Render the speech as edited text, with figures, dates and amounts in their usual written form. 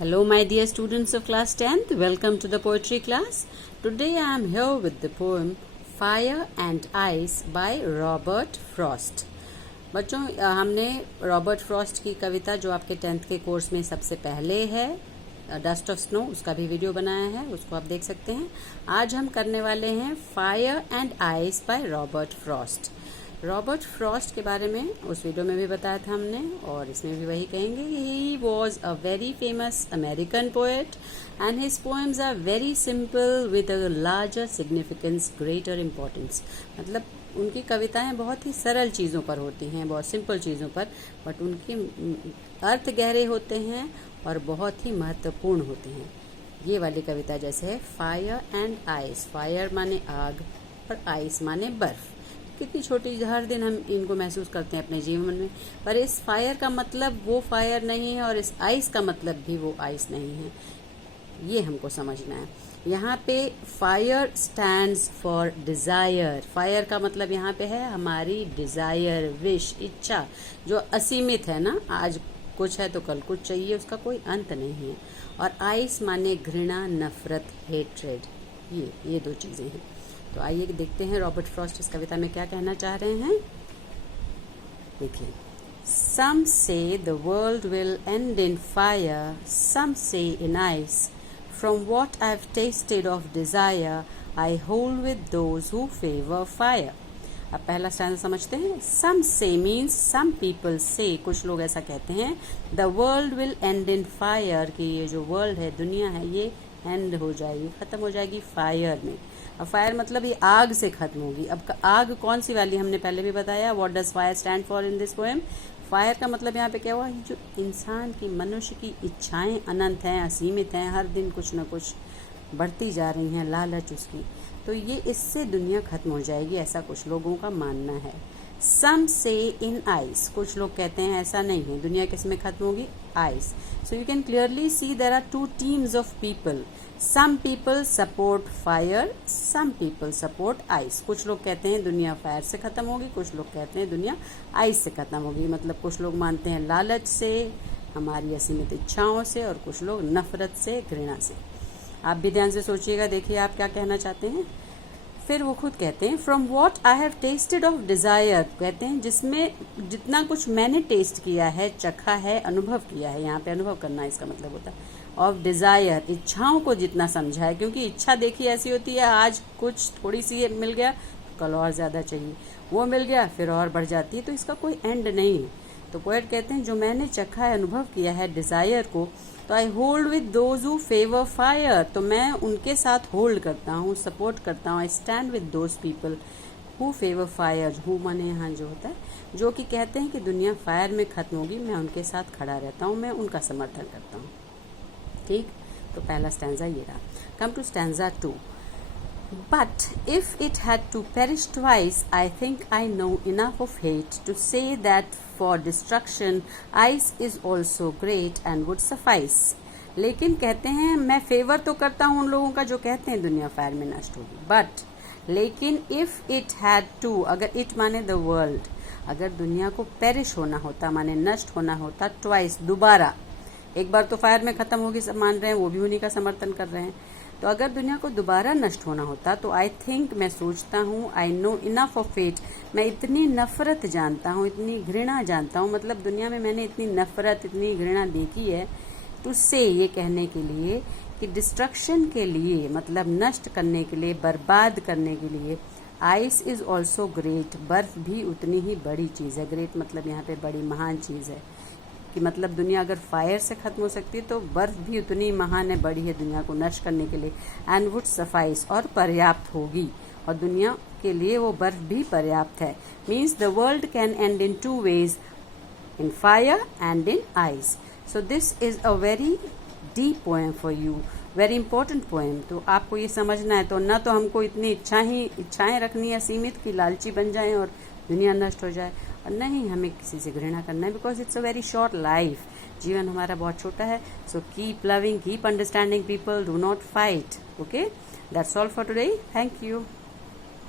Hello my dear students of class 10th, welcome to the poetry class. Today I am here with the poem Fire and Ice by Robert Frost. बच्चों हमने Robert Frost की कविता जो आपके 10th के course में सबसे पहले है डस्ट ऑफ स्नो, उसका भी वीडियो बनाया है, उसको आप देख सकते हैं. आज हम करने वाले हैं fire and ice by Robert Frost. Robert Frost के बारे में उस वीडियो में भी बताया था हमने और इसमें भी वही कहेंगे. He was a very famous American poet and his poems are very simple with a larger significance, greater importance. मतलब उनकी कविताएं बहुत ही सरल चीज़ों पर होती हैं, बहुत सिंपल चीज़ों पर, बट उनके अर्थ गहरे होते हैं और बहुत ही महत्वपूर्ण होते हैं. ये वाली कविता जैसे है फायर एंड आइस. फायर माने आग और आइस माने बर्फ. कितनी छोटी, हर दिन हम इनको महसूस करते हैं अपने जीवन में, पर इस फायर का मतलब वो फायर नहीं है और इस आइस का मतलब भी वो आइस नहीं है. ये हमको समझना है. यहाँ पे fire stands for Dzire. Fire का मतलब यहाँ पे है हमारी डिजायर, विश, इच्छा जो असीमित है ना. आज कुछ है तो कल कुछ चाहिए, उसका कोई अंत नहीं है. और आइस माने घृणा, नफरत, हेट्रेड. ये दो चीजें हैं. तो आइए देखते हैं रॉबर्ट फ्रॉस्ट इस कविता में क्या कहना चाह रहे हैं. देखिए, Some say the world will end in fire, some say in ice. From what I've tasted of desire, I hold with those who favor fire. अब पहला स्टैंजा समझते हैं. Some say means some people say, कुछ लोग ऐसा कहते हैं. The world will end in fire, कि ये जो वर्ल्ड है, दुनिया है, ये एंड हो जाएगी, खत्म हो जाएगी फायर में. अब फायर मतलब ये आग से खत्म होगी. अब आग कौन सी वाली, हमने पहले भी बताया. What does fire stand for in this poem. Fire का मतलब यहाँ पे क्या हुआ, जो इंसान की, मनुष्य की इच्छाएं अनंत हैं, असीमित हैं, हर दिन कुछ न कुछ बढ़ती जा रही हैं, लालच उसकी, तो ये इससे दुनिया खत्म हो जाएगी, ऐसा कुछ लोगों का मानना है. सम से इन आइस, कुछ लोग कहते हैं ऐसा नहीं है, दुनिया किस में खत्म होगी, ice. So you can clearly see there are two teams of people. Some people support fire, some people support ice. कुछ लोग कहते हैं दुनिया फायर से खत्म होगी, कुछ लोग कहते हैं दुनिया आइस से खत्म होगी. मतलब कुछ लोग मानते हैं लालच से, हमारी असीमित इच्छाओं से, और कुछ लोग नफरत से, घृणा से. आप भी ध्यान से सोचिएगा, देखिए आप क्या कहना चाहते हैं. फिर वो खुद कहते हैं from what I have tested of desire. कहते हैं जिसमें जितना कुछ मैंने टेस्ट किया है, चखा है, अनुभव किया है. यहाँ पे अनुभव करना इसका मतलब होता है. ऑफ डिजायर, इच्छाओं को जितना समझा है, क्योंकि इच्छा देखिए ऐसी होती है, आज कुछ थोड़ी सी मिल गया, कल और ज्यादा चाहिए, वो मिल गया फिर और बढ़ जाती है, तो इसका कोई एंड नहीं है. तो पोएट कहते हैं जो मैंने चखा है, अनुभव किया है डिजायर को, तो I hold with those who favour fire. तो मैं उनके साथ होल्ड करता हूँ, सपोर्ट करता हूँ. I stand with those people who favour fire. Who माने यहाँ जो होता है, जो कि कहते हैं कि दुनिया फायर में खत्म होगी, मैं उनके साथ खड़ा रहता हूँ, मैं उनका समर्थन करता हूँ. ठीक, तो पहला स्टैंजा ये रहा. Come to stanza 2. But if it had to perish twice, I think I know enough of hate to say that for destruction, ice is also great and would suffice. लेकिन कहते हैं मैं फेवर तो करता हूँ उन लोगों का जो कहते हैं दुनिया फायर में नष्ट होगी. बट लेकिन if it had to, अगर it माने the world, अगर दुनिया को पेरिश होना होता माने नष्ट होना होता, ट्वाइस दोबारा, एक बार तो फायर में खत्म होगी सब मान रहे हैं, वो भी उन्हीं का समर्थन कर रहे हैं. तो अगर दुनिया को दोबारा नष्ट होना होता तो आई थिंक, मैं सोचता हूँ, I know enough of it, मैं इतनी नफरत जानता हूँ, इतनी घृणा जानता हूँ, मतलब दुनिया में मैंने इतनी नफरत, इतनी घृणा देखी है, टू से, ये कहने के लिए कि डिस्ट्रक्शन के लिए, मतलब नष्ट करने के लिए, बर्बाद करने के लिए, आइस इज ऑल्सो ग्रेट, बर्फ भी उतनी ही बड़ी चीज है. ग्रेट मतलब यहाँ पे बड़ी, महान चीज है, कि मतलब दुनिया अगर फायर से खत्म हो सकती है तो बर्फ भी उतनी महान है, बड़ी है दुनिया को नष्ट करने के लिए. एंड वुड सफाइस, और पर्याप्त होगी, और दुनिया के लिए वो बर्फ भी पर्याप्त है. Means the world can end in two ways, in fire and in ice. So this is a very deep poem for you, very important poem. तो आपको ये समझना है, तो ना तो हमको इतनी इच्छाएं रखनी है सीमित कि लालची बन जाएं और दुनिया नष्ट हो जाए, और नहीं हमें किसी से घृणा करना है, because it's a very short life. जीवन हमारा बहुत छोटा है. So keep loving, keep understanding people, do not fight. Okay, that's all for today. Thank you.